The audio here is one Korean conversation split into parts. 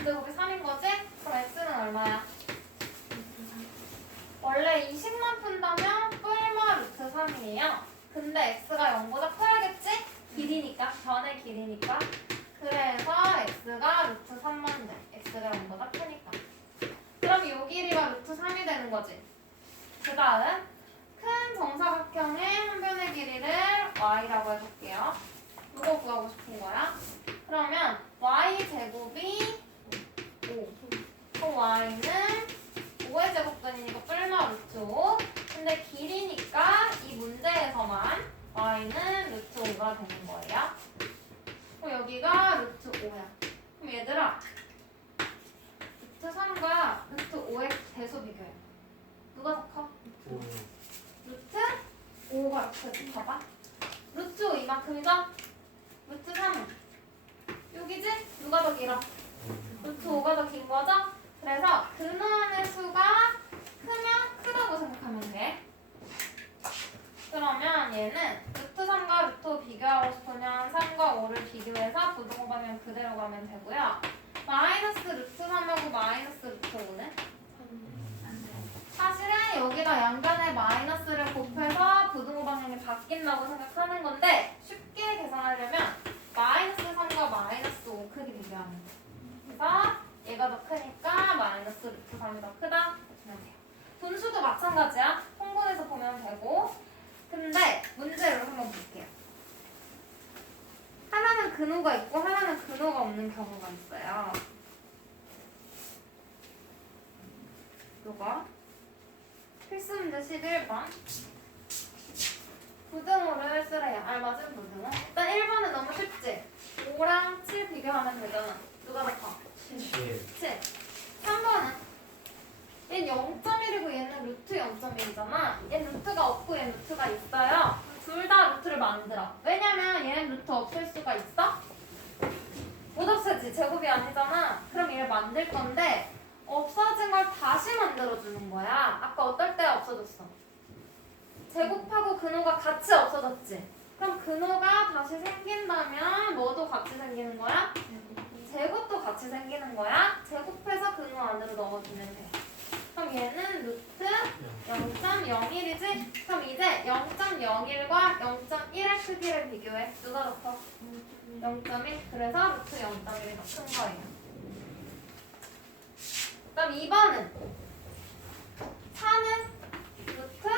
루트 제곱이 3인 거지? 그럼 x는 얼마야? 원래 이 식만 푼다면 뿔마 루트 3이에요. 근데 x가 0보다 커야겠지? 길이니까 변의 길이니까. 그래서 x가 루트 3만 돼. x가 0보다 크니까. 그럼 이 길이가 루트 3이 되는 거지. 그 다음 큰 정사각형의 한 변의 길이를 y라고 해볼게요. 누가 구하고 싶은 거야? 그러면 y 제곱이 5. 그럼 y는 5의 제곱근이니까 뿔마 루트 5. 근데 길이니까 이 문제에서만 y는 루트 5가 되는 거예요. 그럼 여기가 루트 5야. 그럼 얘들아, 루트 3과 루트 5의 대수 비교해. 누가 더 커? 루트 5가 루트 봐봐. 루트 5 이만큼이죠? 루트 3은 여기지? 누가 더 길어? 루트 5가 더 긴 거죠? 그래서 근원의 수가 크면 크다고 생각하면 돼. 얘는 루트 3과 루트 5 비교하고 싶으면 3과 5를 비교해서 부등호 방향 그대로 가면 되고요. 마이너스 루트 3하고 마이너스 루트 5는 사실은 여기다 양변에 마이너스를 곱해서 부등호 방향이 바뀐다고 생각하는 건데 쉽게 계산하려면 마이너스 3과 마이너스 5 크기 비교하면 돼. 그래서 얘가 더 크니까 마이너스 루트 3이 더 크다 보면 돼요. 분수도 마찬가지야. 근데 문제를 한번 볼게요. 하나는 근호가 있고 하나는 근호가 없는 경우가 있어요. 요거 필수 문제 11번 부등호를 쓰래요. 알맞은 부등호. 일단 1번은 너무 쉽지? 5랑 7 비교하면 되잖아. 누가 더 커? 7. 3번은 얘는 0.1이고 얘는 0.1이잖아. 얘는 루트가 없고 얘는 루트가 있어요. 둘 다 루트를 만들어. 왜냐면 얘는 루트 없앨 수가 있어? 못 없애지. 제곱이 아니잖아. 그럼 얘를 만들 건데 없어진 걸 다시 만들어주는 거야. 아까 어떨 때 없어졌어? 제곱하고 근호가 같이 없어졌지. 그럼 근호가 다시 생긴다면 뭐도 같이 생기는 거야? 제곱도 같이 생기는 거야. 제곱해서 근호 안으로 넣어주면 돼. 그럼 얘는 루트 0.01이지? 그럼 이제 0.01과 0.1의 크기를 비교해. 누가 더 커? 0.1. 그래서 루트 0.1이 더 큰 거예요. 그럼 2번은 4는 루트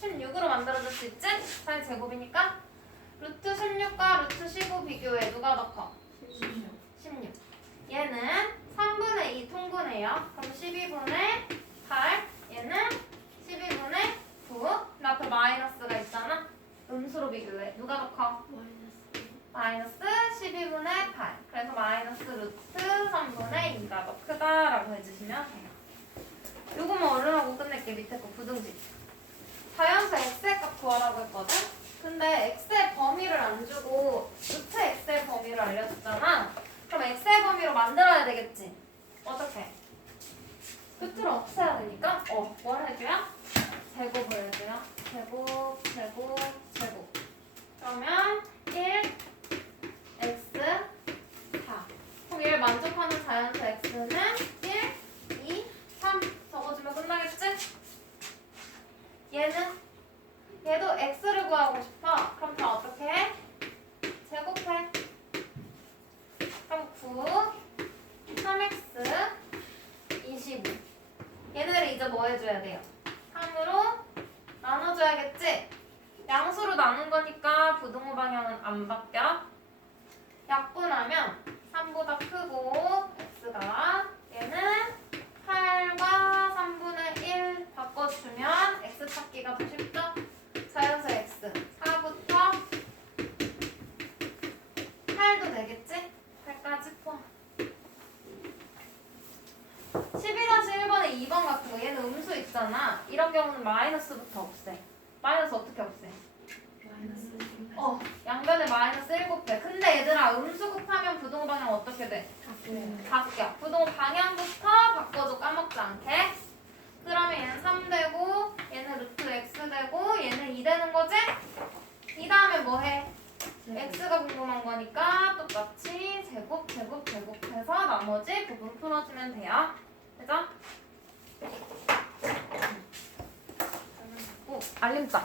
16으로 만들어줄 수 있지? 4의 제곱이니까 루트 16과 루트 15 비교해. 누가 더 커? 16. 얘는 3분의 2 통분해요. 그럼 12분의 8. 얘는 12분의 9. 근데 앞에 마이너스가 있잖아. 음수로 비교해. 누가 더 커? 마이너스 12분의 8. 그래서 마이너스 루트 3분의 2가 더 크다라고 해주시면 돼요. 요거만 얼른하고 끝낼게. 밑에 거 부등식. 자연수 x의 값 구하라고 했거든? 근데 x의 범위를 안 주고 루트 x의 범위를 알려줬잖아. 그럼 x의 범위로 만들어야 되겠지? 어떻게? 루트를 없애야 되니까 어, 뭘 해줘요? 제곱을. 제곱, 제곱, 제곱. 그러면 1, x, 4. 그럼 얘를 만족하는 자연수 x는 1, 2, 3 적어주면 끝나겠지? 얘는 얘도 x를 구하고 싶어. 그럼 다 어떻게 해? 제곱해. 그럼 9, 3x, 25. 얘네를 이제 뭐 해줘야 돼요? 3으로 나눠줘야겠지? 양수로 나눈 거니까 부등호 방향은 안 바뀌어. 약분하면 3보다 크고 x가 얘는 8과 3분의 1 바꿔주면 x 찾기가 더 쉽죠? 자연수 x 4부터 8도 되겠지? 8까지 포함 11-1번에 2번 같은 거 얘는 음수 있잖아 이런 경우는 마이너스부터 없애 마이너스 어떻게 없애? 어 양변에 마이너스 7배 근데 얘들아 음수 곱하면 부동호 방향 어떻게 돼? 바뀌어. 부동 방향부터 바꿔줘 까먹지 않게. 그러면 얘는 3 되고 얘는 루트 x 되고 얘는 2 되는 거지? 이 다음에 뭐 해? x가 궁금한 거니까 똑같이 제곱 제곱 제곱해서 나머지 부분 풀어주면 돼요. 그죠? 알림장.